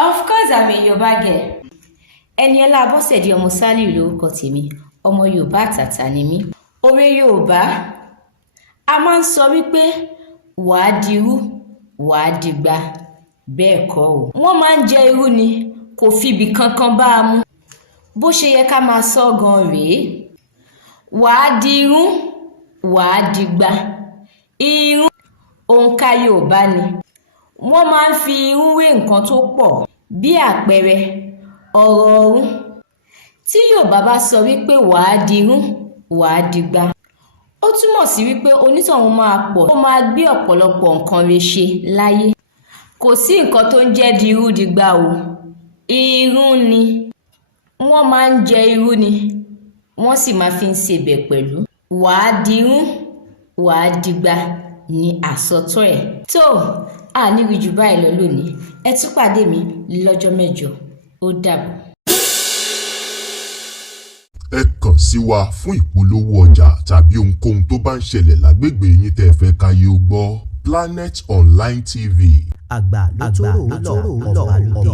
Of course, I'm a Yoòbá girl. Ẹniola Abosede ọmọ Saliu lórúkọ tèmi, ọmọ Yoòbá Àtàtà ni mí. Òwe Yoòbá a máa ń sọ wípé wàá dirú, wàá dìgbà. Bẹ́ẹ̀ kọ́ o. Wọ́n máa ń jẹ irú ni, kò fi ibì kankan bá a mú. Bó ṣe yẹ ká máa sọ gan rèé. Wàá dirú, wàá dìgbà. Irú òǹkà Yoòbá ni. Wọ́n máa ń fi irú wé nǹkan tó pọ̀ bí àpẹẹrẹ ọ̀rọ̀ ọ̀run. Tí Yoòbá bá sọ wípé wàá dirú, wàá dìgbà, ó túmọ̀ sí wípé onítọ̀hún máa pọ̀, ó máa gbé ọ̀pọ̀lọpọ̀ nǹkan rẹ̀ ṣe láyé. Kò sí nǹkan tó ń jẹ́ dirú dìgbà o. Irú ni. Wọ́n máa ń jẹ irú ni, wọ́n sì máa fi ń sebẹ̀ pẹ̀lú. Wàá dirú, wàá dìgbà ni àsọtọ́ ẹ̀. Tó a níbi jù báyìí lọ lónìí. Ẹ tún pàdé mi lọ́jọ́ mẹ́jọ. Ó dàbọ̀. Ẹ kàn sí wa fún ìpolówó ọjà tàbí ohunkóhun tó bá ń ṣẹlẹ̀ lágbègbè yín tẹ́ fẹ́ káyé ó gbọ́. Planet Online TV. Àgbà ló tóró ọba lóde.